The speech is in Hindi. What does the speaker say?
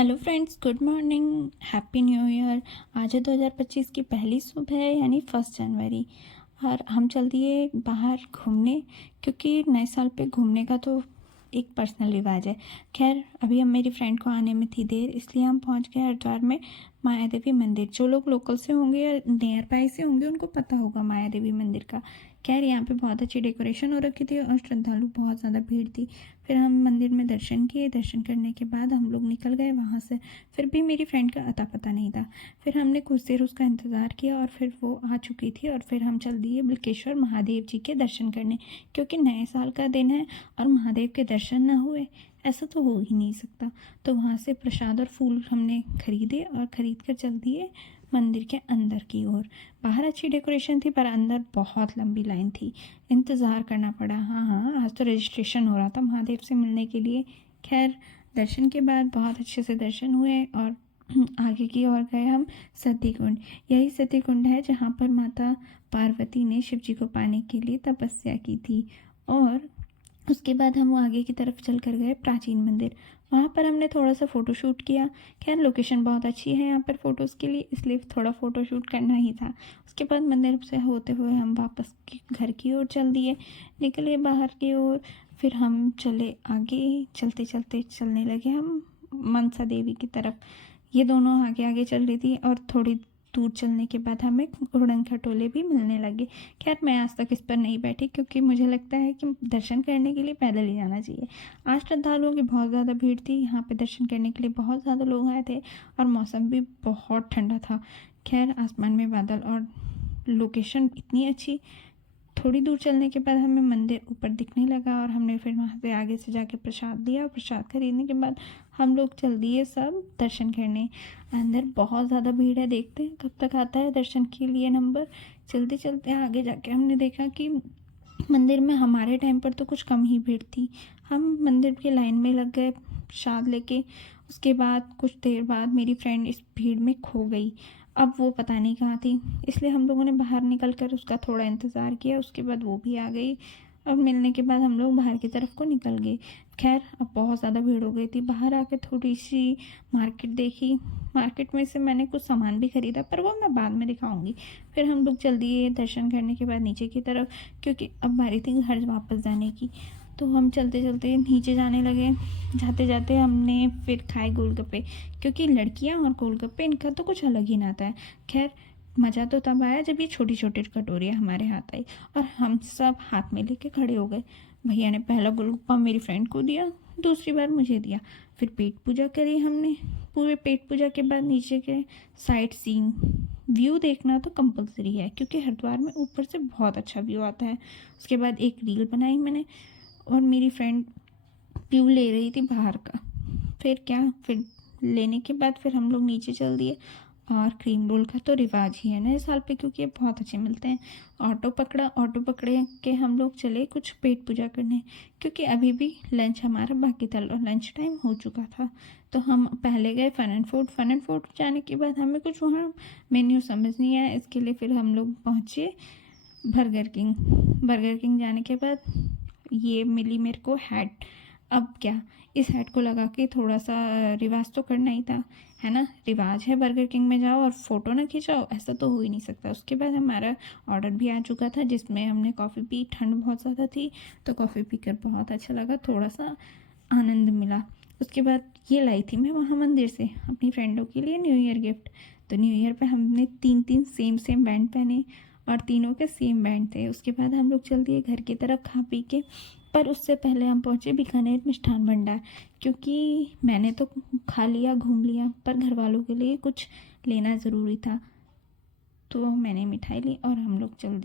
Hello friends, good morning, happy new year. आज है 2025 की पहली सुबह यानी 1 जनवरी और हम चल दिए बाहर घूमने क्योंकि नए साल पे घूमने का तो एक पर्सनल रिवाज है। खैर अभी हम मेरी फ्रेंड को आने में थी देर, इसलिए हम पहुंच गए हरिद्वार में माया देवी मंदिर। जो लोग लोकल से होंगे या नियर बाय से होंगे उनको पता होगा माया देवी मंदिर का। खैर यहाँ पे बहुत अच्छी डेकोरेशन हो रखी थी और श्रद्धालु बहुत ज़्यादा भीड़ थी। फिर हम मंदिर में दर्शन किए। दर्शन करने के बाद हम लोग निकल गए वहाँ से। फिर भी मेरी फ्रेंड का अता पता नहीं था। फिर हमने कुछ देर उसका इंतज़ार किया और फिर वो आ चुकी थी और फिर हम चल दिए बिल्केश्वर महादेव जी के दर्शन करने, क्योंकि नए साल का दिन है और महादेव के दर्शन ना हुए ऐसा तो हो ही नहीं सकता। तो वहाँ से प्रसाद और फूल हमने खरीदे और ख़रीद कर चल दिए मंदिर के अंदर की ओर। बाहर अच्छी डेकोरेशन थी पर अंदर बहुत लंबी लाइन थी, इंतज़ार करना पड़ा। हाँ, आज तो रजिस्ट्रेशन हो रहा था महादेव से मिलने के लिए। खैर दर्शन के बाद बहुत अच्छे से दर्शन हुए और आगे की ओर गए हम सती कुंड। यही सती कुंड है जहाँ पर माता पार्वती ने शिव जी को पाने के लिए तपस्या की थी। और उसके बाद हम आगे की तरफ चल कर गए प्राचीन मंदिर। वहाँ पर हमने थोड़ा सा फ़ोटो शूट किया। खैर लोकेशन बहुत अच्छी है यहाँ पर फ़ोटोज़ के लिए, इसलिए थोड़ा फ़ोटो शूट करना ही था। उसके बाद मंदिर से होते हुए हम वापस घर की ओर चल दिए, निकले बाहर की ओर। फिर हम चले आगे, चलते चलते चलने लगे हम मनसा देवी की तरफ। ये दोनों आगे आगे चल रही थी और थोड़ी दूर चलने के बाद हमें उड़न खटोले भी मिलने लगे। खैर मैं आज तक इस पर नहीं बैठी क्योंकि मुझे लगता है कि दर्शन करने के लिए पैदल ही जाना चाहिए। आज श्रद्धालुओं की बहुत ज़्यादा भीड़ थी यहाँ पे, दर्शन करने के लिए बहुत ज़्यादा लोग आए थे और मौसम भी बहुत ठंडा था। खैर आसमान में बादल और लोकेशन इतनी अच्छी। थोड़ी दूर चलने के बाद हमें मंदिर ऊपर दिखने लगा और हमने फिर वहाँ से आगे से जाके प्रसाद लिया और प्रसाद खरीदने के बाद हम लोग चल दिए सब दर्शन करने। अंदर बहुत ज़्यादा भीड़ है, देखते हैं कब तक आता है दर्शन के लिए नंबर। चलते चलते आगे जाके हमने देखा कि मंदिर में हमारे टाइम पर तो कुछ कम ही भीड़ थी। हम मंदिर के लाइन में लग गए प्रसाद लेके। उसके बाद कुछ देर बाद मेरी फ्रेंड इस भीड़ में खो गई। अब वो पता नहीं कहाँ थी, इसलिए हम लोगों ने बाहर निकल कर उसका थोड़ा इंतज़ार किया। उसके बाद वो भी आ गई और मिलने के बाद हम लोग बाहर की तरफ को निकल गए। खैर अब बहुत ज़्यादा भीड़ हो गई थी। बाहर आके थोड़ी सी मार्केट देखी। मार्केट में से मैंने कुछ सामान भी ख़रीदा पर वो मैं बाद में दिखाऊंगी। फिर हम लोग चल दिए दर्शन करने के बाद नीचे की तरफ, क्योंकि अब बारी थी घर वापस जाने की। तो हम चलते चलते नीचे जाने लगे। जाते जाते हमने फिर खाए गोलगप्पे, क्योंकि लड़कियां और गोलगप्पे इनका तो कुछ अलग ही नाता है। खैर मज़ा तो तब आया जब ये छोटी छोटी कटोरियाँ हमारे हाथ आई और हम सब हाथ में लेके खड़े हो गए। भैया ने पहला गोलगप्पा मेरी फ्रेंड को दिया, दूसरी बार मुझे दिया। फिर पेट पूजा करी हमने। पूरे पेट पूजा के बाद नीचे के साइट सीइंग व्यू देखना तो कंपलसरी है, क्योंकि हरिद्वार में ऊपर से बहुत अच्छा व्यू आता है। उसके बाद एक रील बनाई मैंने और मेरी फ्रेंड व्यू ले रही थी बाहर का। फिर लेने के बाद फिर हम लोग नीचे चल दिए। और क्रीम रोल का तो रिवाज ही है नए साल पे, क्योंकि ये बहुत अच्छे मिलते हैं। ऑटो पकड़ा, ऑटो पकड़े के हम लोग चले कुछ पेट पूजा करने, क्योंकि अभी भी लंच हमारा बाकी था और लंच टाइम हो चुका था। तो हम पहले गए fun and food. Fun and food जाने के बाद हमें कुछ वहाँ मेन्यू समझ नहीं आया, इसके लिए फिर हम लोग पहुँचे बर्गर किंग। बर्गर किंग जाने के बाद ये मिली मेरे को हैट। अब क्या, इस हैट को लगा के थोड़ा सा रिवाज तो करना ही था, है ना। रिवाज है बर्गर किंग में जाओ और फ़ोटो ना खिंचाओ, ऐसा तो हो ही नहीं सकता। उसके बाद हमारा ऑर्डर भी आ चुका था जिसमें हमने कॉफ़ी पी। ठंड बहुत ज़्यादा थी तो कॉफ़ी पीकर बहुत अच्छा लगा, थोड़ा सा आनंद मिला। उसके बाद ये लाई थी मैं वहाँ मंदिर से अपनी फ्रेंडों के लिए न्यू ईयर गिफ्ट। तो न्यू ईयर पे हमने तीन तीन सेम बैंड पहने और तीनों के सेम बैंड थे। उसके बाद हम लोग चल दिए घर की तरफ खा पी के। पर उससे पहले हम पहुँचे बीकानेर मिष्ठान भंडार, क्योंकि मैंने तो खा लिया घूम लिया पर घर वालों के लिए कुछ लेना ज़रूरी था। तो मैंने मिठाई ली और हम लोग चल दिए।